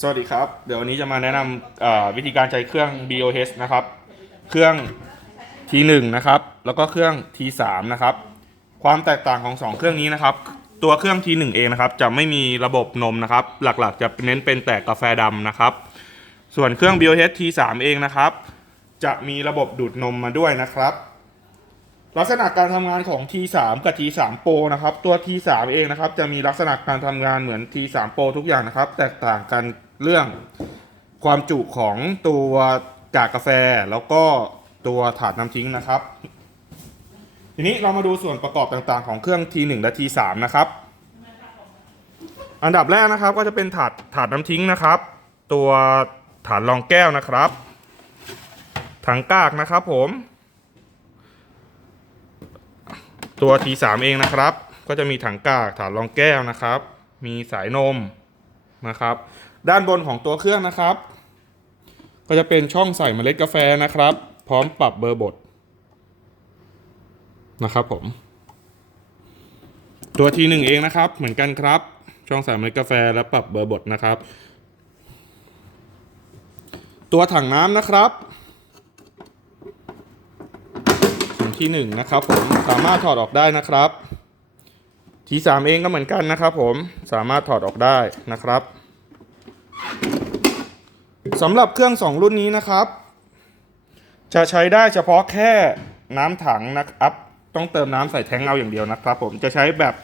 สวัสดีครับ เดี๋ยววันนี้จะมาแนะนำวิธีการใช้เครื่อง BOH นะครับ เครื่อง T1 นะครับ แล้วก็เครื่อง T3 นะครับ ความแตกต่างของ 2 เครื่องนี้นะครับ ตัวเครื่อง T1 เองนะครับ จะไม่มีระบบนมนะครับ หลักๆ จะเน้นเป็นแต่กาแฟดำนะครับ ส่วนเครื่อง BOH T3 เองนะครับ จะมีระบบดูดนมมาด้วยนะครับ ลักษณะการทำงานของ T3 กับ T3 Pro นะครับ ตัว T3 เองนะครับ จะมีลักษณะการทำงานเหมือน T3 Pro ทุกอย่างนะครับ แตกต่างกันเรื่องความจุของตัวกากกาแฟ แล้วก็ตัวถาดน้ำทิ้งนะครับ ทีนี้เรามาดูส่วนประกอบต่างๆ ของเครื่อง T1 และ T3 นะครับ อันดับแรกนะครับก็จะเป็นถาดถาดน้ำทิ้งนะครับ ตัวฐานรองแก้วนะครับถังกากนะครับผม ตัว T3 เองนะครับ ก็จะมีถังกากฐานรองแก้วนะครับ มีสายนมนะครับ ด้านบนของตัวเครื่องนะครับ ก็จะเป็นช่องใส่เมล็ดกาแฟนะครับ พร้อมปรับเบอร์บดนะครับผม ตัว T1 เองนะครับ เหมือนกันครับ ช่องใส่เมล็ดกาแฟและปรับเบอร์บดนะครับ ตัวถังน้ำนะครับ ถุง ที่หนึ่งนะครับผมสามารถถอดออกได้นะครับ ทีสามเองก็เหมือนกันนะครับผมสามารถถอดออกได้นะครับสำหรับเครื่องสองรุ่นนี้นะครับ จะใช้ได้เฉพาะแค่น้ำถังนะครับต้องเติมน้ำใส่แทงเอาอย่างเดียวนะครับ ผมจะใช้แบบ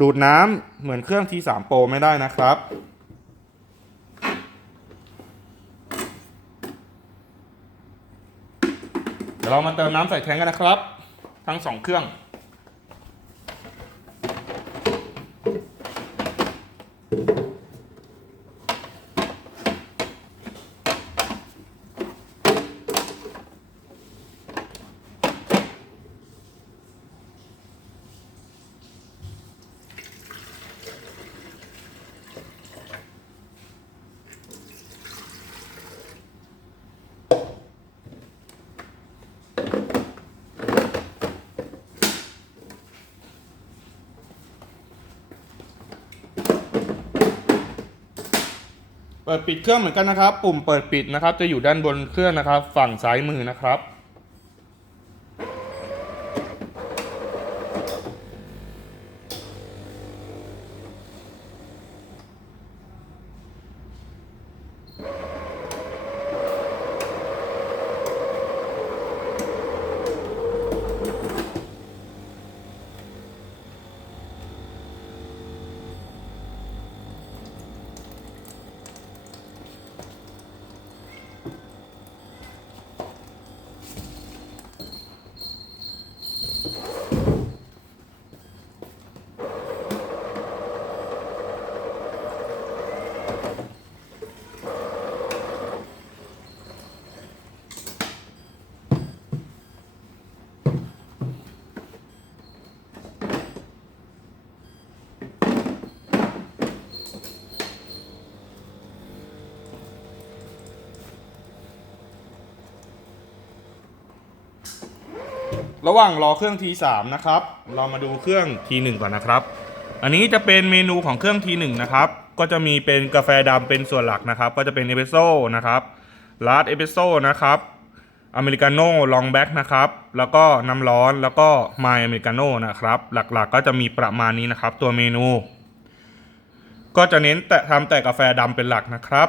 ดูดน้ำเหมือนเครื่อง T3 Pro ไม่ได้นะครับ เรามาเติมน้ำใส่แทงกันนะครับ ทั้งสองเครื่อง เปิดปิดเครื่องเหมือนกันนะครับ ปุ่มเปิดปิดนะครับ จะอยู่ด้านบนเครื่องนะครับ ฝั่งซ้ายมือนะครับ ระหว่างรอเครื่อง T3 นะครับ เรามาดูเครื่อง T1 ก่อนนะครับ อันนี้จะเป็นเมนูของเครื่อง T1 นะครับ ก็จะมีเป็นกาแฟดำเป็นส่วนหลักนะครับ ก็จะเป็นเอสเปรสโซ่นะครับลาร์ดเอสเปรสโซ่นะครับอเมริกาโน่ลองแบ็กนะครับ แล้วก็น้ำร้อนแล้วก็ไมล์อเมริกาโน่นะครับ หลักๆก็จะมีประมาณนี้นะครับ ตัวเมนู ก็จะเน้นแต่ทำแต่กาแฟดำเป็นหลักนะครับ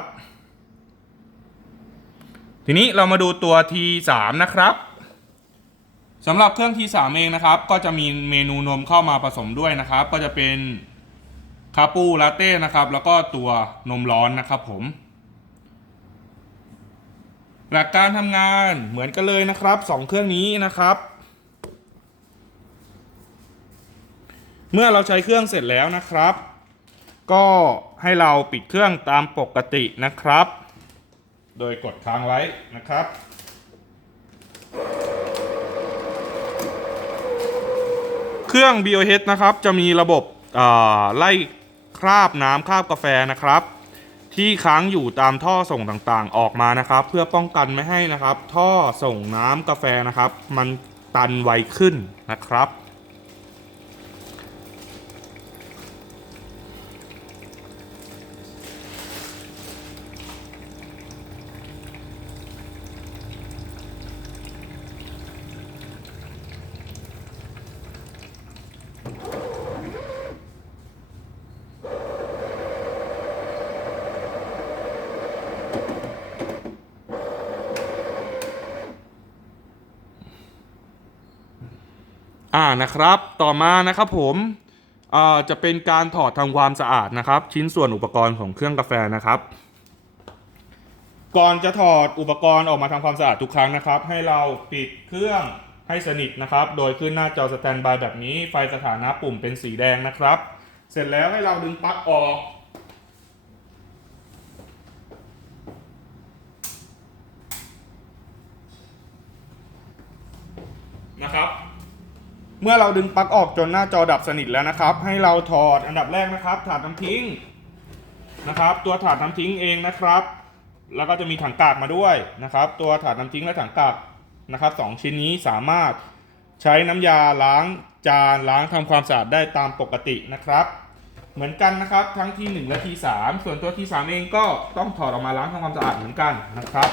ทีนี้เรามาดูตัว T3 นะครับ สำหรับเครื่อง T3 เองนะครับ ก็จะมีเมนูนมเข้ามาผสมด้วยนะครับ ก็จะเป็นคาปูลาเต้นะครับ แล้วก็ตัวนมร้อนนะครับผม หลักการทำงานเหมือนกันเลยนะครับสองเครื่องนี้นะครับ เมื่อเราใช้เครื่องเสร็จแล้วนะครับ ก็ให้เราปิดเครื่องตามปกตินะครับ โดยกดค้างไว้นะครับ เครื่อง BOH นะครับจะมีระบบไล่คราบน้ำคราบกาแฟนะครับ ที่ค้างอยู่ตามท่อส่งต่างๆออกมานะครับ เพื่อป้องกันไม่ให้นะครับ ท่อส่งน้ำกาแฟนะครับ มันตันไวขึ้นนะครับ อ่านะครับ ต่อมานะครับผมอ่าจะเป็นการถอดทำความสะอาดนะครับ ชิ้นส่วนอุปกรณ์ของเครื่องกาแฟนะครับ ก่อนจะถอดอุปกรณ์ออกมาทำความสะอาดทุกครั้งนะครับ ให้เราปิดเครื่องให้สนิทนะครับ โดยขึ้นหน้าจอสแตนบายแบบนี้ ไฟสถานะปุ่มเป็นสีแดงนะครับ เสร็จแล้วให้เราดึงปลั๊กออก นะครับ เมื่อเราดึงปลั๊กออกจนหน้าจอดับสนิทแล้วนะครับ ให้เราถอดอันดับแรกนะครับ ถาดน้ำทิ้งนะครับ ตัวถาดน้ำทิ้งเองนะครับ แล้วก็จะมีถังกากมาด้วยนะครับ ตัวถาดน้ำทิ้งและถังกากนะครับสองชิ้นนี้สามารถใช้น้ำยาล้างจานล้างทำความสะอาดได้ตามปกตินะครับ เหมือนกันนะครับทั้งที่ 1 และที่ 3 ส่วนตัวที่ 3 เองก็ต้องถอดออกมาล้างทำความสะอาดเหมือนกันนะครับ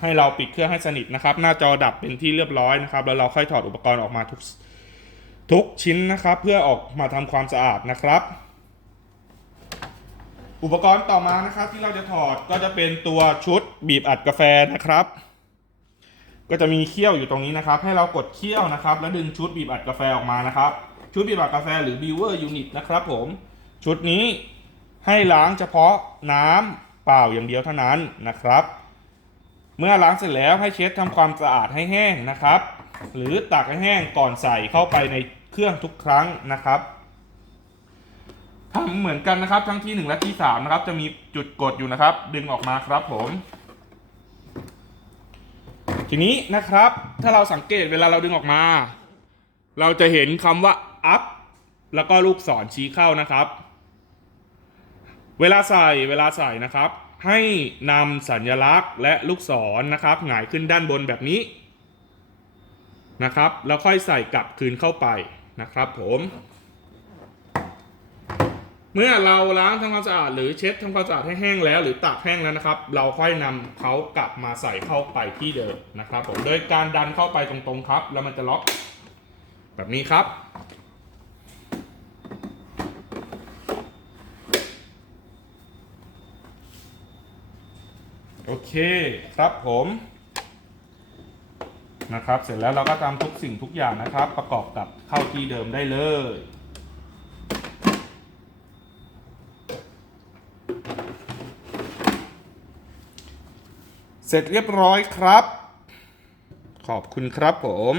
ให้เราปิดเครื่องให้สนิทนะครับ หน้าจอดับเป็นที่เรียบร้อยนะครับ แล้วเราค่อยถอดอุปกรณ์ออกมาทุก ทุกชิ้นนะครับเพื่อออกมาทำความสะอาดนะครับ อุปกรณ์ต่อมานะครับที่เราจะถอดก็จะเป็นตัวชุดบีบอัดกาแฟนะครับ ก็จะมีเขี้ยวอยู่ตรงนี้นะครับ ให้เรากดเขี้ยวนะครับ แล้วดึงชุดบีบอัดกาแฟออกมานะครับ ชุดบีบอัดกาแฟหรือ Brewer Unit นะครับผมชุดนี้ให้ล้างเฉพาะน้ำเปล่าอย่างเดียวเท่านั้นนะครับ เมื่อล้างเสร็จแล้วให้เช็ดทำความสะอาดให้แห้งนะครับ หรือตากให้แห้งก่อนใส่เข้าไปในเครื่องทุกครั้งนะครับทำเหมือนกันนะครับทั้งที่ 1 และที่3นะครับจะมีจุดกดอยู่นะครับ ดึงออกมาครับผม ทีนี้นะครับถ้าเราสังเกตเวลาเราดึงออกมา เราจะเห็นคำว่า up แล้วก็ลูกศรชี้เข้านะครับ เวลาใส่เวลาใส่นะครับ ให้นำสัญลักษณ์และลูกศรนะครับหงายขึ้นด้านบนแบบนี้ นะครับ แล้วค่อยใส่กลับคืนเข้าไปนะครับผม เมื่อเราล้างทำความสะอาดหรือเช็ดทำความสะอาดให้แห้งแล้ว หรือตากแห้งแล้วนะครับ เราค่อยนำเขากลับมาใส่เข้าไปที่เดิมนะครับ ผมโดยการดันเข้าไปตรงๆครับ แล้วมันจะล็อกแบบนี้ครับโอเคครับผม นะครับ เสร็จแล้วเราก็ทำทุกสิ่งทุกอย่างนะครับ ประกอบกับเข้าที่เดิมได้เลยเสร็จเรียบร้อยครับ ขอบคุณครับผม